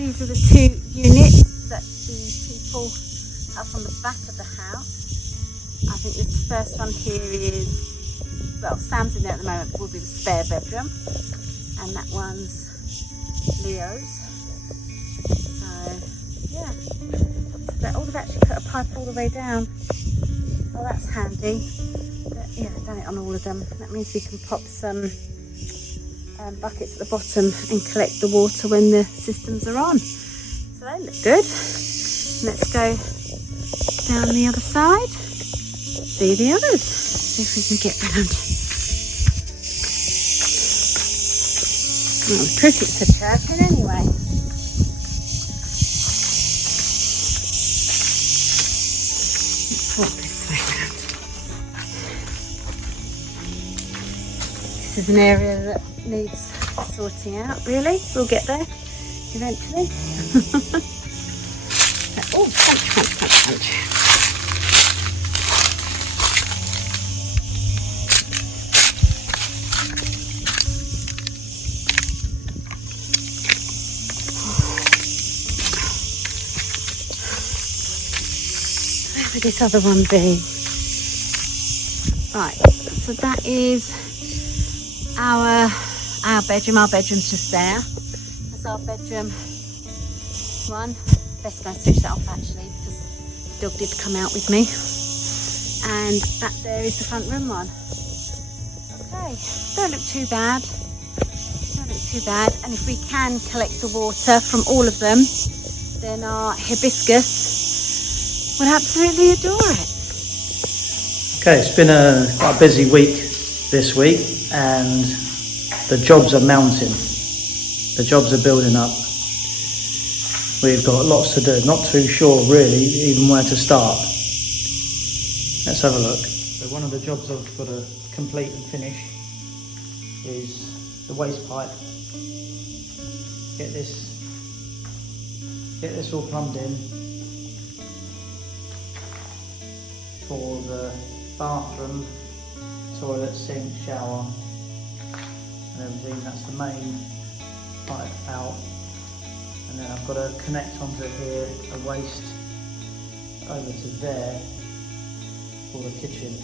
these are the 2 units that the people have on the back of the house. I think this first one here is, well, Sam's in there at the moment, will be the spare bedroom, and that one's Leo's. So yeah, they've actually put a pipe all the way down. Oh, that's handy. But, yeah, I've done it on all of them. That means we can pop some buckets at the bottom and collect the water when the systems are on. So they look good. Let's go down the other side, see the others, see if we can get round. Oh, the crickets are chirping anyway. Let's walk this way round. This is an area that needs sorting out, really. We'll get there eventually. Oh, punch. Where would this other one be? Right, so that is our bedroom. Our bedroom's just there. That's our bedroom one. Best go and switch that off actually, because the dog did come out with me. And that there is the front room one. Okay, don't look too bad. And if we can collect the water from all of them, then our hibiscus would absolutely adore it. Okay, it's been quite a busy week this week, and the jobs are mounting. The jobs are building up. We've got lots to do. Not too sure really even where to start. Let's have a look. So one of the jobs I've got to complete and finish is the waste pipe. Get this all plumbed in for the bathroom, toilet, sink, shower and everything. That's the main pipe out. And then I've got to connect onto here a waste over to there for the kitchen.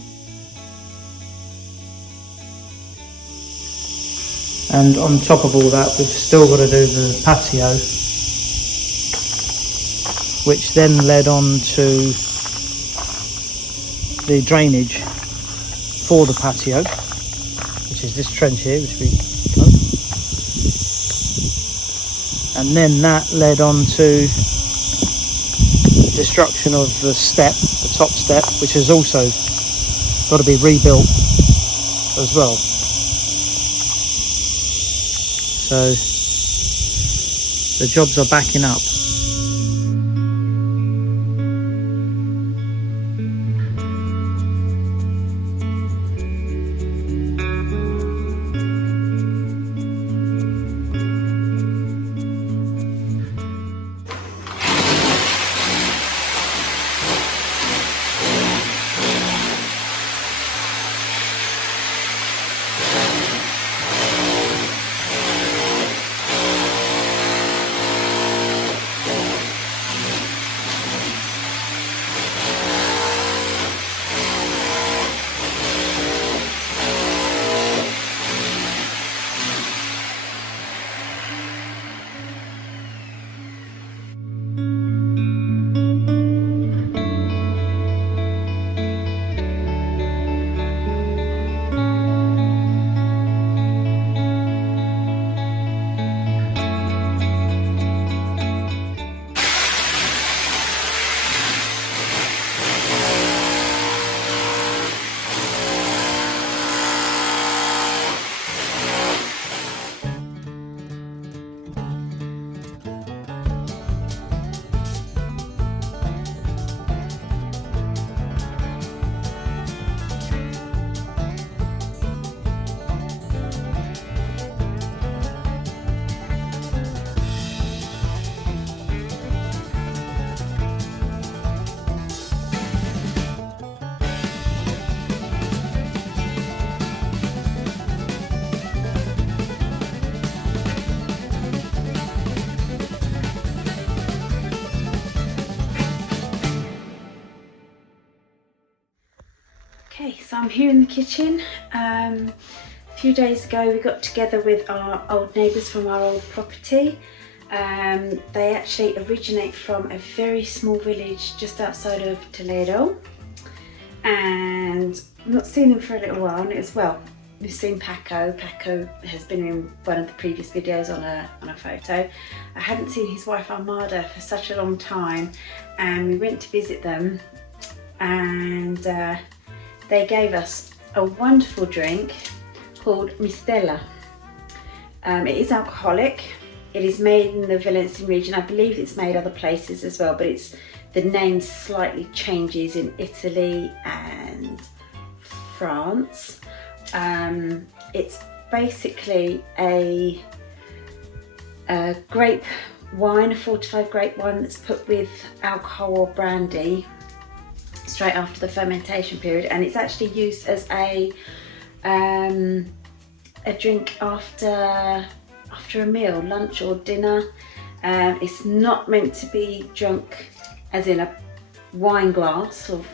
And on top of all that, we've still got to do the patio, which then led on to the drainage for the patio, which is this trench here, which we cut. And then that led on to destruction of the step, the top step, which has also got to be rebuilt as well. So the jobs are backing up. Okay, so I'm here in the kitchen. A few days ago we got together with our old neighbours from our old property. They actually originate from a very small village just outside of Toledo, and I've not seen them for a little while. And as well, we've seen Paco. Paco has been in one of the previous videos on a photo. I hadn't seen his wife Armada for such a long time, and we went to visit them, and they gave us a wonderful drink called Mistela. It is alcoholic. It is made in the Valencian region. I believe it's made other places as well, but the name slightly changes in Italy and France. It's basically a grape wine, a fortified grape wine that's put with alcohol or brandy straight after the fermentation period, and it's actually used as a drink after a meal, lunch or dinner. It's not meant to be drunk as in a wine glass of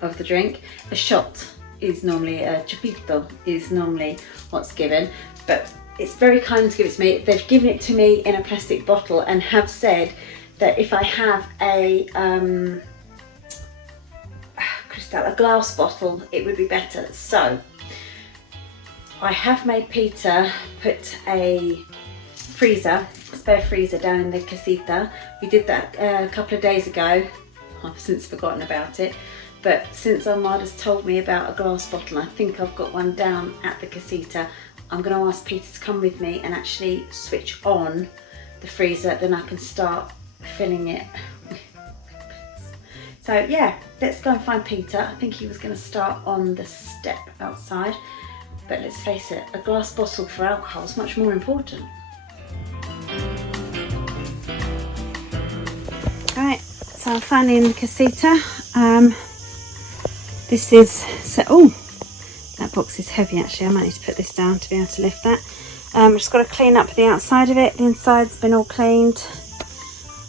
the drink. A shot is normally, a chupito is normally what's given, but it's very kind to give it to me. They've given it to me in a plastic bottle and have said that if I have a glass bottle, it would be better. So I have made Peter put a spare freezer down in the casita. We did that a couple of days ago. I've since forgotten about it, but since Armada's told me about a glass bottle, I think I've got one down at the casita. I'm going to ask Peter to come with me and actually switch on the freezer, then I can start filling it. So yeah, let's go and find Peter. I think he was going to start on the step outside, but let's face it, a glass bottle for alcohol is much more important. Right, so I'm finally in the casita. This is, so, oh, that box is heavy actually. I might need to put this down to be able to lift that. I've just got to clean up the outside of it. The inside's been all cleaned.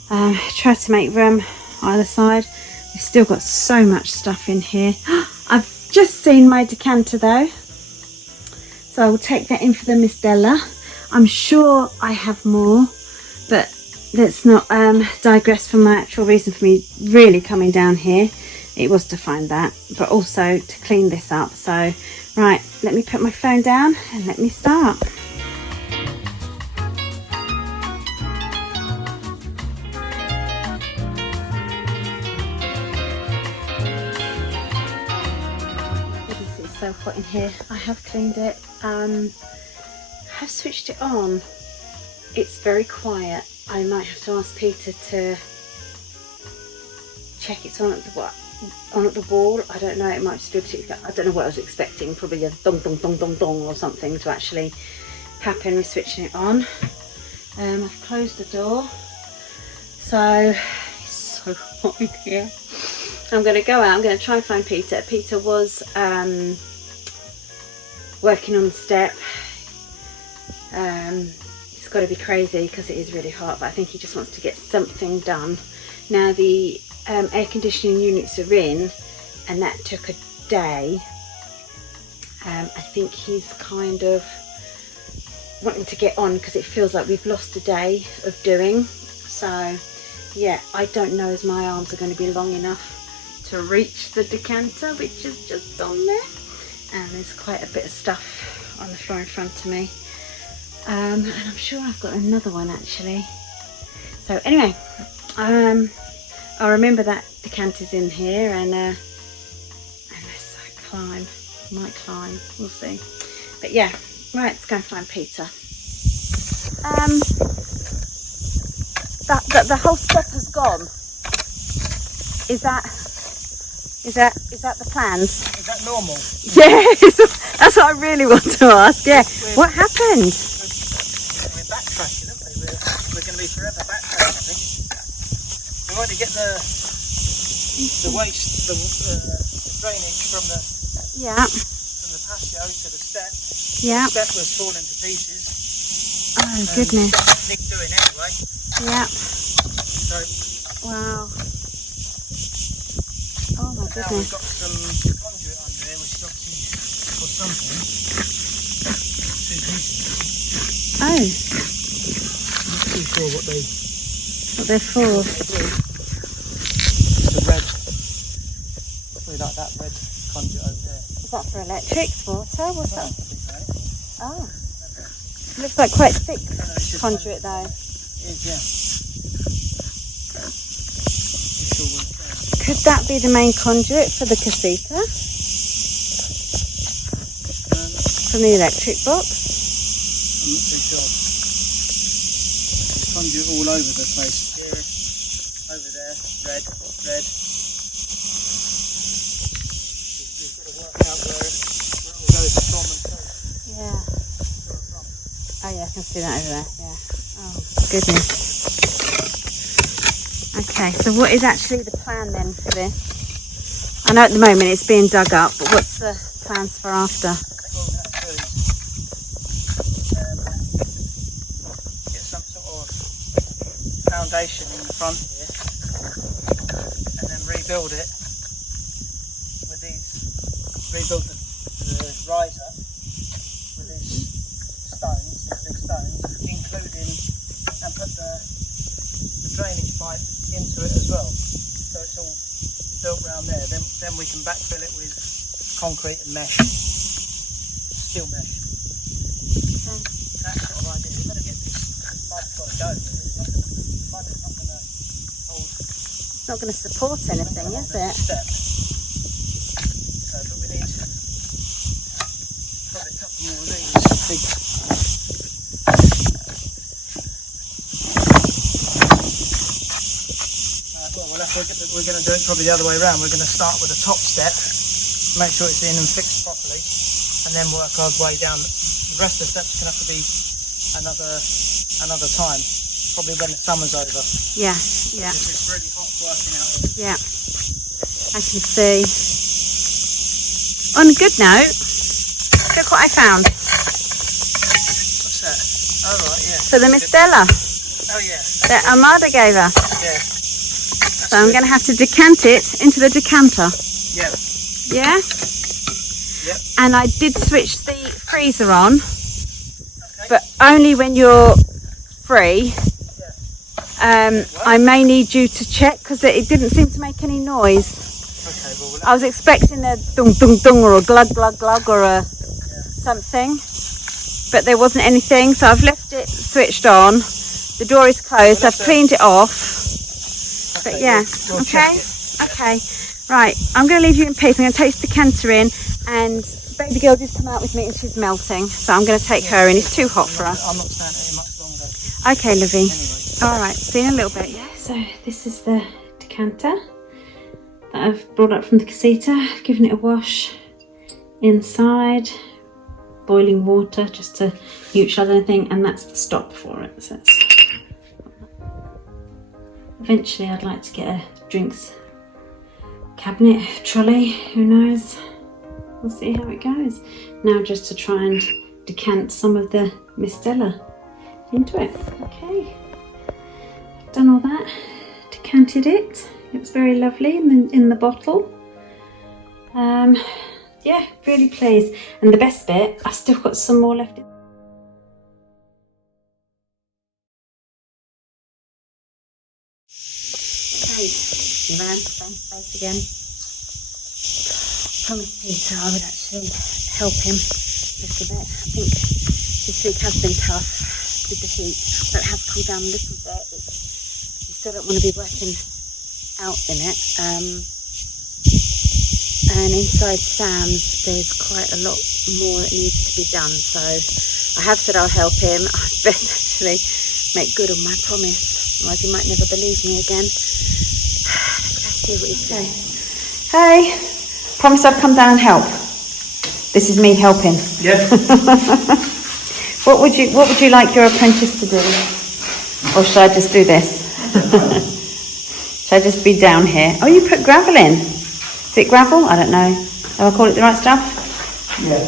Try to make room either side. We've still got so much stuff in here. I've just seen my decanter though, so I will take that in for the Mistela. I'm sure I have more, but let's not digress from my actual reason for me really coming down here. It was to find that, but also to clean this up. So right, let me put my phone down and let me start. So hot in here. I have cleaned it. I have switched it on. It's very quiet. I might have to ask Peter to check it's on at the wall. I don't know. It might just be a particular. I don't know what I was expecting. Probably a dong dong dong dong dong or something to actually happen with switching it on. I've closed the door. So it's so hot in here. I'm going to go out. I'm going to try and find Peter. Peter was working on the step. It's got to be crazy because it is really hot, but I think he just wants to get something done. Now the air conditioning units are in, and that took a day. I think he's kind of wanting to get on because it feels like we've lost a day of doing. So yeah, I don't know as my arms are going to be long enough to reach the decanter, which is just on there, and there's quite a bit of stuff on the floor in front of me, and I'm sure I've got another one actually. So anyway, I'll remember that decanter's in here, and unless I might climb, we'll see. But yeah, right, let's go and find Peter. The whole step has gone. Is that the plans? Is that normal? Yes, that's what I really want to ask. Yeah, what happened? We're backtracking, aren't we? We're going to be forever backtracking, I think. We want to get the waste, the drainage from the patio to the step. Yeah. The step was falling to pieces. Oh goodness. Nick doing anyway. Yeah. So. Wow. Oh my Now we've goodness. got some conduit under something. Two pieces. Oh, I'm not too sure what they they're for. do. It's the red. Probably like that red conduit over there. Is that for electric, water? What's that? Right? Oh, looks like quite thick No, it's just conduit though. It is, yeah. Not sure what it's there. Could that be the main conduit for the casita? From the electric box? I'm not too sure. There's conduit all over the place. Here, over there, red. We've got to work out where it all goes from and through. Yeah. Oh yeah, I can see that over there, yeah. Oh, goodness. Okay, so what is actually the plan then for this? I know at the moment it's being dug up, but what's the plans for after? Get some sort of foundation in the front here and then rebuild it with rebuild the riser with these big stones, including, and put the drainage pipe into it as well, so it's all built round there. Then we can backfill it with concrete and mesh, steel mesh. Okay. That sort of idea. We've got to get this mud's got to go. The mud is not going to hold. It's not going to support anything, is it? Step. So, but we need probably a couple more of these big. We're going to do it probably the other way around. We're going to start with the top step, make sure it's in and fixed properly, and then work our way down. The rest of the steps can have to be another time, probably when the summer's over. Yeah. Because it's really hot working out here. Yeah. I can see. On a good note, look what I found. What's that? Oh right, yeah. For the Mistela Oh yeah. that Armada gave us. Yeah. So I'm going to have to decant it into the decanter. Yeah. Yeah? Yep. And I did switch the freezer on, Okay. but only when you're free. I may need you to check because it didn't seem to make any noise. Okay, well, I was expecting a dung dung dung or a glug glug glug or a something, but there wasn't anything, so I've left it switched on. The door is closed. I've cleaned it off. But yeah, we'll okay, check it. okay, right. I'm going to leave you in peace. I'm going to take the decanter in, and baby girl did come out with me, and she's melting, so I'm going to take her in. It's too hot for her. I'm not standing here much longer. Okay, lovey. Anyway. All right, see you in a little bit. Yeah. So this is the decanter that I've brought up from the casita. I've given it a wash inside, boiling water just to neutralise anything, and that's the stop for it. So it's... Eventually I'd like to get a drinks cabinet, trolley, who knows. We'll see how it goes. Now just to try and decant some of the Mistela into it. Okay, I've done all that, decanted it. It's very lovely in the bottle. Yeah, really pleased. And the best bit, I've still got some more left. Ran same space again. Promised Peter I would actually help him a little bit. I think this week has been tough with the heat, but it has cooled down a little bit. You still don't want to be working out in it. And inside Sam's there's quite a lot more that needs to be done, so I have said I'll help him. I best actually make good on my promise, otherwise he might never believe me again. See what he's saying. Hey, promise I'd come down and help. This is me helping. Yeah. What would you like your apprentice to do? Or should I just do this? Should I just be down here? Oh, you put gravel in. Is it gravel? I don't know. Do I call it the right stuff? Yeah.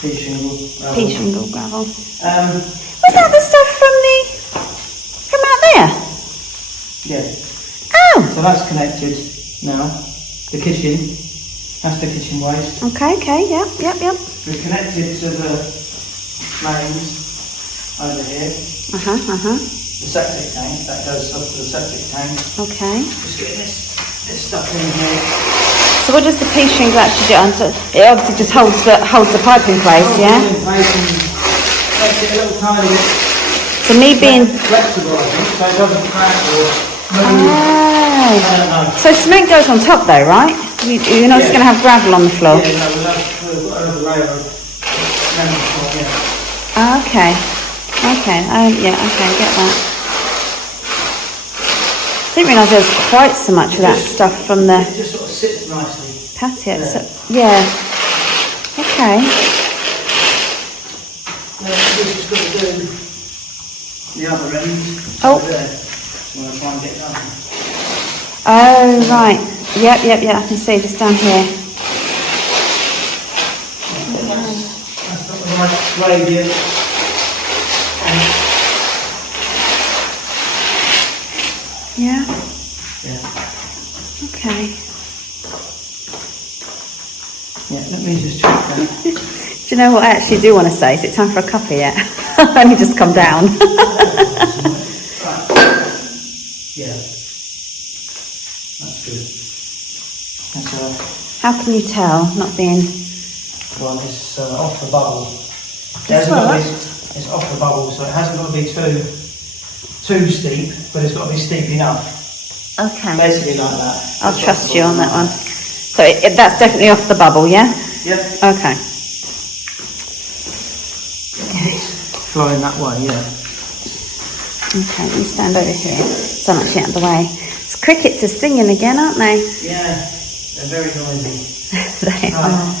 Pea shingle. Pea shingle gravel. Was that the stuff from out there? Yeah. Oh. So that's connected now. The kitchen. That's the kitchen waste. Okay, yep. We're connected to the mains over here. The septic tank, that goes up to the septic tank. Okay. Just getting this stuff in here. So what does the pea shingle actually do? It obviously just holds the pipe in place, yeah? In place and makes it a little tiny bit So me being... flexible, I think, so it doesn't crack or move. Ah. I don't know. So cement goes on top though, right? You're not just going to have gravel on the floor? Yeah, no, we've got another layer of cement on top, yeah. Ah, okay. Okay, yeah, okay, I get that. I didn't realise there was quite so much of that stuff from the It just sort of sits nicely. patio. Yeah. So, yeah. Okay. We've just got to do the other end. Oh. Over there. I'm going to try and get done. Oh, right. Yep, I can see just down here. That's not the right gradient. Yeah. Yeah. Okay. Yeah, let me just check that. Do you know what I actually do want to say? Is it time for a cuppa yet? I've only just come down. Yeah. That's good. That's, How can you tell? Not being... well, it's off the bubble. It's what? It's off the bubble, so it hasn't got to be too steep, but it's got to be steep enough. Okay. Basically like that. I'll trust you on that one. So that's definitely off the bubble, yeah? Yep. Okay. Flowing that way, yeah. Okay, let me stand over here. So I'm actually out of the way. It's crickets are singing again, aren't they? Yeah, they're very noisy. They are.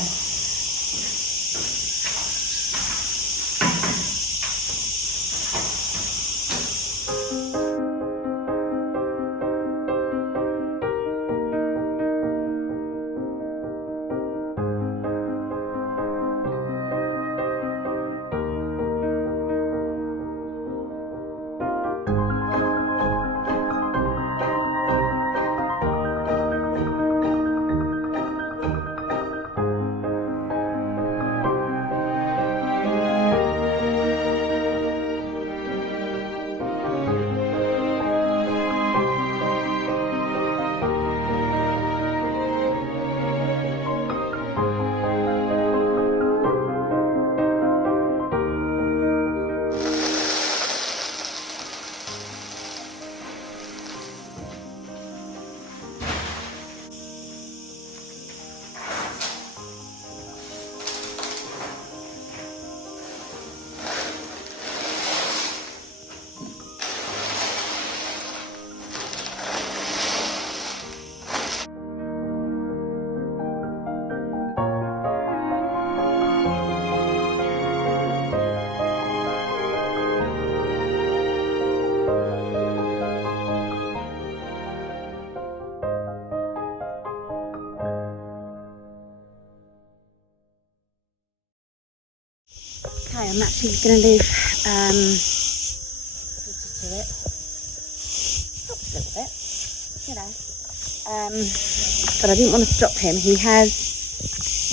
Okay, I'm actually going to leave Peter to it. Helps a little bit, you know. But I didn't want to stop him. He has,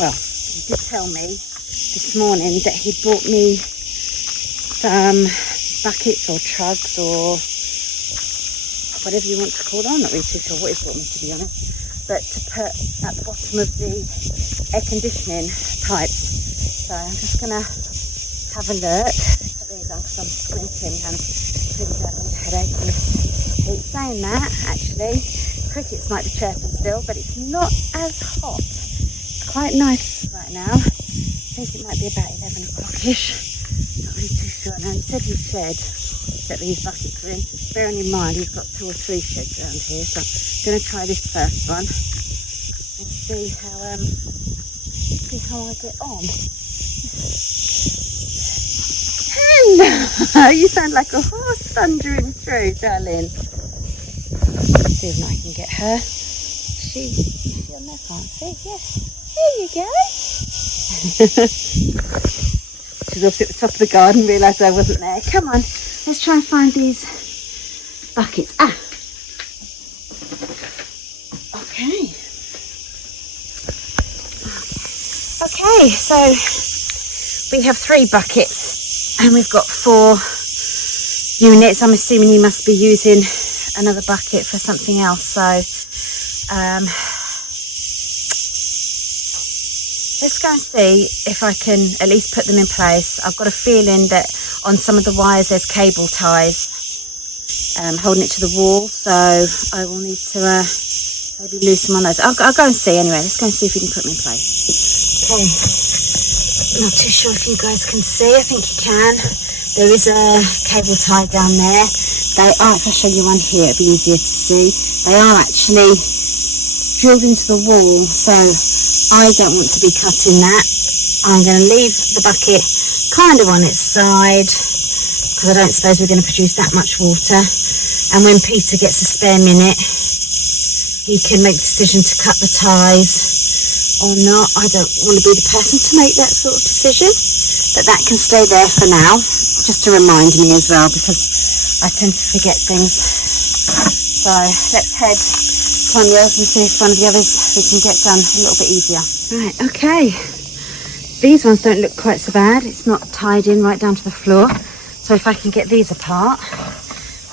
well, he did tell me this morning that he bought me some buckets or trugs or whatever you want to call them. I'm not really too sure what he bought me, to be honest. But to put at the bottom of the air conditioning pipes. So I'm just going to have a look. Put these on because I'm squinting and really don't need a headache. It's saying that, actually, crickets might be chirping still, but it's not as hot. It's quite nice right now. I think it might be about 11 o'clock-ish. Not really too sure now. He said he shed that these buckets are in. Bearing in mind he's got 2 or 3 sheds around here, so I'm going to try this first one and see how I get on. Hello! You sound like a horse thundering through, darling. See if I can get her. She's on there, can't she? Yeah. There you go. She's obviously at the top of the garden, realised I wasn't there. Come on, let's try and find these buckets. Ah! Okay. Okay, so we have 3 buckets and we've got 4 units. I'm assuming he must be using another bucket for something else. So let's go and see if I can at least put them in place. I've got a feeling that on some of the wires there's cable ties holding it to the wall, so I will need to maybe loosen one of those. I'll go and see anyway. Let's go and see if we can put them in place. Okay, not too sure if you guys can see. I think you can. There is a cable tie down there. They are, if I show you one here, it'll be easier to see. They are actually drilled into the wall, so I don't want to be cutting that. I'm going to leave the bucket kind of on its side because I don't suppose we're going to produce that much water. And when Peter gets a spare minute, he can make the decision to cut the ties or not. I don't want to be the person to make that sort of decision, but that can stay there for now, just to remind me as well, because I tend to forget things. So let's head to one of the others and see if one of the others we can get done a little bit easier. Right, okay. These ones don't look quite so bad. It's not tied in right down to the floor. So if I can get these apart,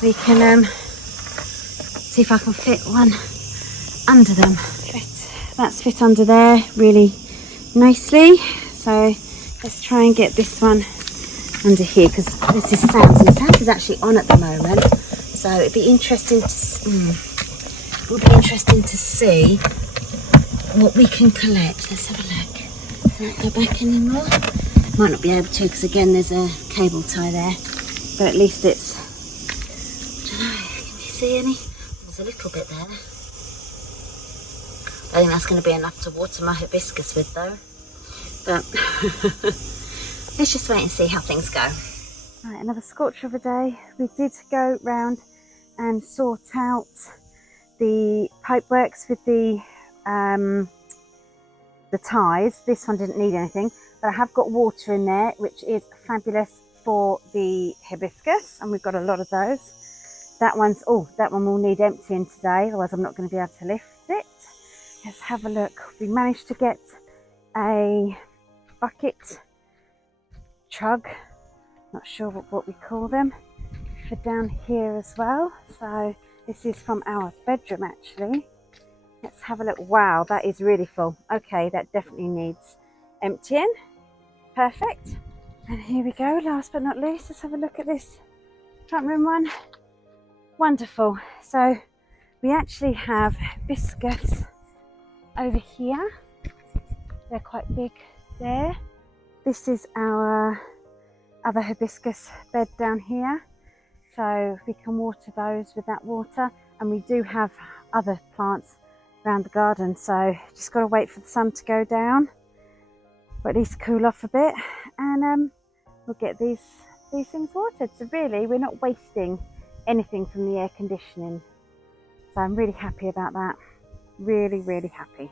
we can see if I can fit one under them. That's fit under there really nicely. So let's try and get this one under here, because this is Sam's, and Sam's is actually on at the moment. So it'd be interesting to see what we can collect. Let's have a look. Can I go back anymore? Might not be able to, because again there's a cable tie there, but at least it's, I don't know, can you see any? There's a little bit there. I think that's going to be enough to water my hibiscus with though, but let's just wait and see how things go. Right, another scorcher of a day. We did go round and sort out the pipeworks with the ties. This one didn't need anything, but I have got water in there, which is fabulous for the hibiscus, and we've got a lot of those. That one will need emptying today, otherwise I'm not going to be able to lift it. Let's have a look. We managed to get a bucket chug, not sure what we call them, for down here as well. So this is from our bedroom actually. Let's have a look. Wow, that is really full. Okay, that definitely needs emptying. Perfect. And here we go, last but not least, let's have a look at this front room one. Wonderful. So we actually have hibiscus over here. They're quite big there. This is our other hibiscus bed down here. So we can water those with that water. And we do have other plants around the garden, so just got to wait for the sun to go down, or at least cool off a bit, and we'll get these things watered. So really we're not wasting anything from the air conditioning, so I'm really happy about that. Really happy.